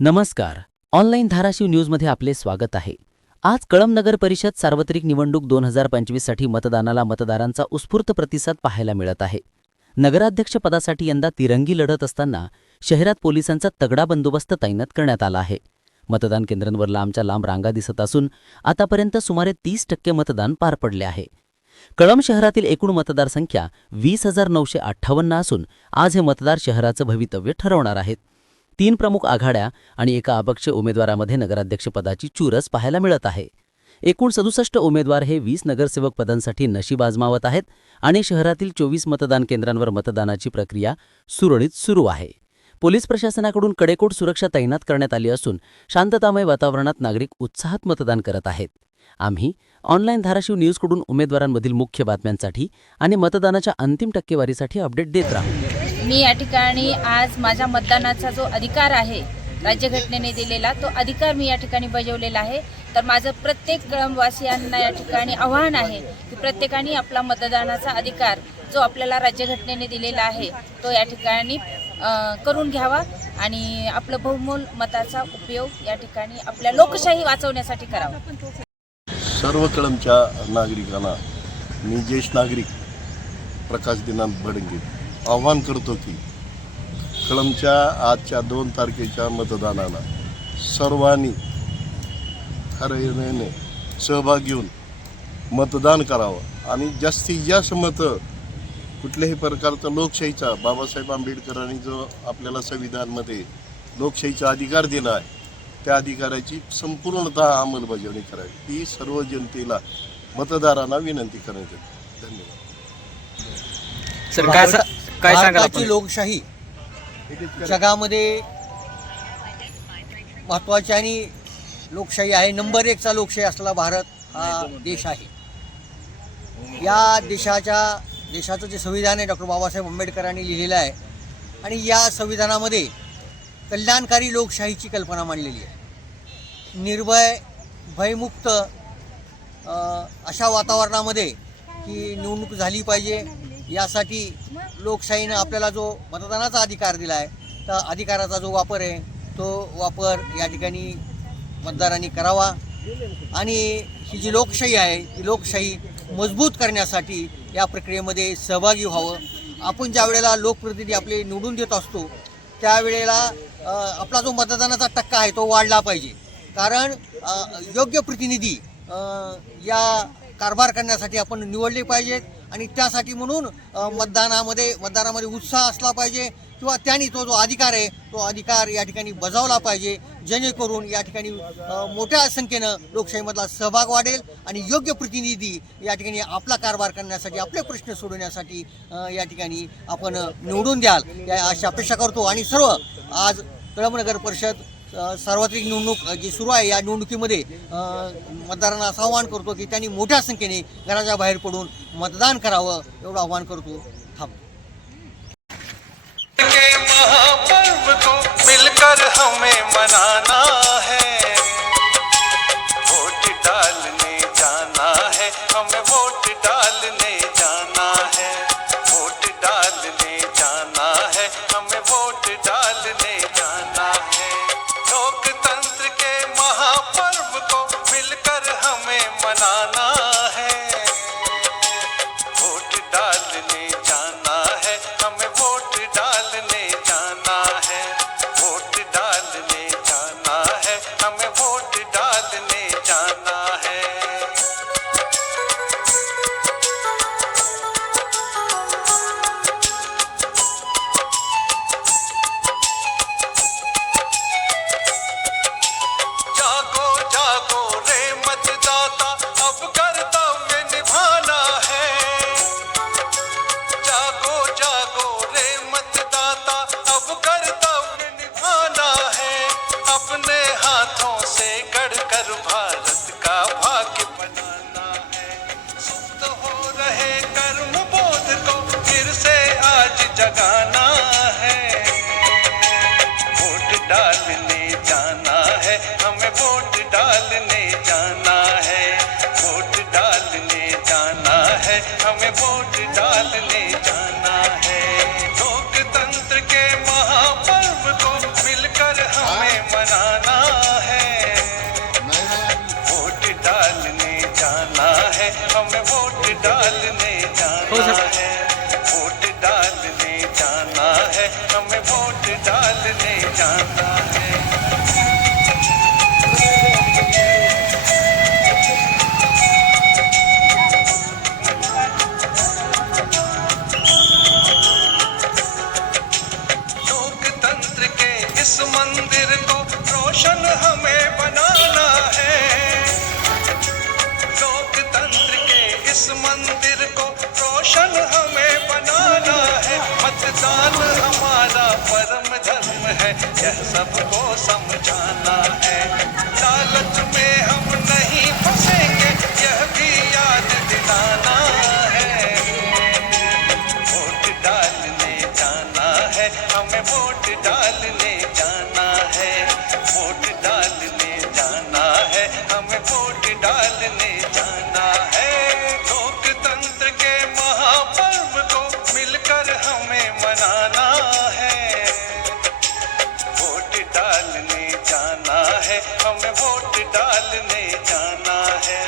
नमस्कार. ऑनलाईन धाराशिव न्यूजमध्ये आपले स्वागत आहे. आज कळंब नगर परिषद सार्वत्रिक निवडणूक 2025 साठी मतदानाला मतदारांचा उत्स्फूर्त प्रतिसाद पाहायला मिळत आहे. नगराध्यक्ष पदासाठी यंदा तिरंगी लढत असताना शहरात पोलिसांचा तगडा बंदोबस्त तैनात करण्यात आला आहे. मतदान केंद्रांवर लांबच्या लांब रांगा दिसत असून आतापर्यंत सुमारे 30% मतदान पार पडले आहे. कळंब शहरातील एकूण मतदारसंख्या 20,958 असून आज हे मतदार शहराचं भवितव्य ठरवणार आहेत. 3 प्रमुख आघाड्या आणि एका अपक्ष उमेदवारामध्ये नगराध्यक्षपदाची चुरस पाहायला मिळत आहे. एकूण 67 उमेदवार हे 20 नगरसेवक पदांसाठी नशीब आजमावत आहेत आणि शहरातील 24 मतदान केंद्रांवर मतदानाची प्रक्रिया सुरळीत सुरू आहे. पोलीस प्रशासनाकडून कडेकोट सुरक्षा तैनात करण्यात आली असून शांततामय वातावरणात नागरिक उत्साहात मतदान करत आहेत. आम्ही ऑनलाईन धाराशिव न्यूजकडून उमेदवारांमधील मुख्य बातम्यांसाठी आणि मतदानाच्या अंतिम टक्केवारीसाठी अपडेट देत राहू. मी या ठिकाणी आज माझ्या मतदानाचा जो अधिकार आहे राज्यघटनेने दिलेला तो अधिकार मी या ठिकाणी बजावलेला आहे. तर माझं प्रत्येक कळंबवासियांना या ठिकाणी आव्हान आहे की प्रत्येकाने आपला मतदानाचा अधिकार जो आपल्याला राज्यघटनेने दिलेला आहे तो या ठिकाणी करून घ्यावा आणि आपलं बहुमोल मताचा उपयोग या ठिकाणी आपल्या लोकशाही वाचवण्यासाठी करावा. सर्व कळंबच्या नागरिकांना मी ज्येष्ठ नागरिक प्रकाश दिनांत भडंगे आव्हान करतो की कळंबच्या आजच्या 2 तारखेच्या मतदानाला सर्वांनी खऱ्याने सहभाग घेऊन मतदान करावं आणि जास्तीत जास्त मतं कुठल्याही प्रकारचा लोकशाहीचा बाबासाहेब आंबेडकरांनी जो आपल्याला संविधानमध्ये लोकशाहीचा अधिकार दिला आहे त्या अधिकाराची संपूर्णतः अंमलबजावणी करावी ही सर्व जनतेला मतदारांना विनंती करण्यात येते. धन्यवाद. काय भारताची लोकशाही जगामध्ये महत्त्वाची आणि लोकशाही आहे. नंबर 1चा लोकशाही असलेला भारत हा देश आहे. या देशाचं जे संविधान आहे डॉक्टर बाबासाहेब आंबेडकरांनी लिहिलेलं आहे आणि या संविधानामध्ये कल्याणकारी लोकशाहीची कल्पना मांडलेली आहे. निर्भय भयमुक्त अशा वातावरणामध्ये की निवडणूक झाली पाहिजे यासाठी लोकशाहीनं आपल्याला जो मतदानाचा अधिकार दिला आहे त्या अधिकाराचा जो वापर आहे तो वापर या ठिकाणी मतदारांनी करावा आणि ही जी लोकशाही आहे ती लोकशाही मजबूत करण्यासाठी या प्रक्रियेमध्ये सहभागी व्हावं. आपण ज्या वेळेला लोकप्रतिनिधी आपले निवडून देत असतो त्यावेळेला आपला जो मतदानाचा टक्का आहे तो वाढला पाहिजे. कारण योग्य प्रतिनिधी या कारभार करण्यासाठी आपण निवडले पाहिजेत आणि त्यासाठी म्हणून मतदारामध्ये उत्साह असला पाहिजे किंवा त्यांनी तो जो अधिकार आहे तो अधिकार या ठिकाणी बजावला पाहिजे जेणेकरून या ठिकाणी मोठ्या संख्येनं लोकशाहीमधला सहभाग वाढेल आणि योग्य प्रतिनिधी या ठिकाणी आपला कारभार करण्यासाठी आपले प्रश्न सोडवण्यासाठी या ठिकाणी आपण निवडून द्याल अशी अपेक्षा करतो. आणि सर्व आज कळंब नगर परिषद सार्वत्रिक निवडणूक जी सुरू आहे या निवडणुकीमध्ये मतदारांना असं आवाहन करतो की त्यांनी मोठ्या संख्येने घराच्या बाहेर पडून मतदान करावं एवढं आवाहन करतो. महापर्व को मिलकर हमें मनाना है, वोट डालने जाना है, हमें वोट डालने जाना है, वोट डालने जाना है, हमें वोट डालने जाना है. लोकतंत्र के महापर्व को मिलकर हमें मनाना है, वोट डालने जाना है, हमें वोट डालने जाना है, वोट डालने जाना है, हमें वोट डालने जाना है. जागो जागो रे मतदाता अब कर्तव्य निभाना है, जागो जागो रे मतदाता अब कर्तव्य निभाना है. अपने हाथों से गढ़कर भारत का भाग्य बनाना है. सुप्त हो रहे कर्म बोध को फिर से आज जगाना है, वोट डालने जाना है, हमें वोट डालने जाना है, वोट डालने जाना है, हमें वोट डालने जाना है. लोकतंत्र के महापर्व को मिलकर हमें मना डालने जाना है। लोकतंत्र के इस मंदिर को रोशन हमें बनाना है। लोकतंत्र के इस मंदिर को रोशन हमें बनाना है। मतदान हमारा परम धर्म है, यह सबको समझाना है। लालच में हम नहीं फंसेंगे, यह भी याद दिलाना है। वोट डालने जाना है, हमें वोट डालने जाना है। वोट डालने जाना है, हमें वोट डालने जाना है। लोकतंत्र के महापर्व को मिलकर हमें मनाना है। वोट डालने जाना है, हमें वोट डालने जाना है।